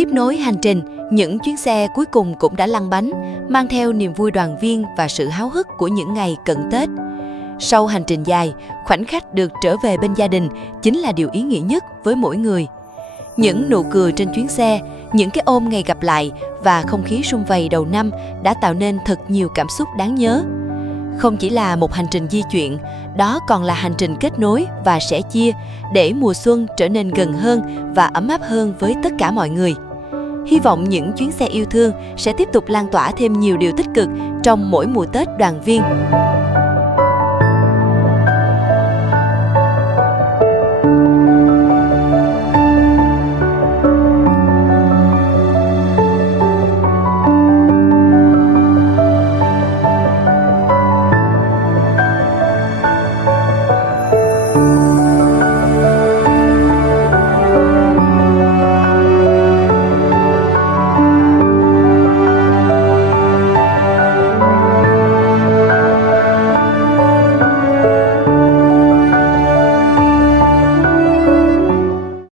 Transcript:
Tiếp nối hành trình, những chuyến xe cuối cùng cũng đã lăn bánh, mang theo niềm vui đoàn viên và sự háo hức của những ngày cận Tết. Sau hành trình dài, khoảnh khắc được trở về bên gia đình chính là điều ý nghĩa nhất với mỗi người. Những nụ cười trên chuyến xe, những cái ôm ngày gặp lại và không khí sum vầy đầu năm đã tạo nên thật nhiều cảm xúc đáng nhớ. Không chỉ là một hành trình di chuyển, đó còn là hành trình kết nối và sẻ chia để mùa xuân trở nên gần hơn và ấm áp hơn với tất cả mọi người. Hy vọng những chuyến xe yêu thương sẽ tiếp tục lan tỏa thêm nhiều điều tích cực trong mỗi mùa Tết đoàn viên.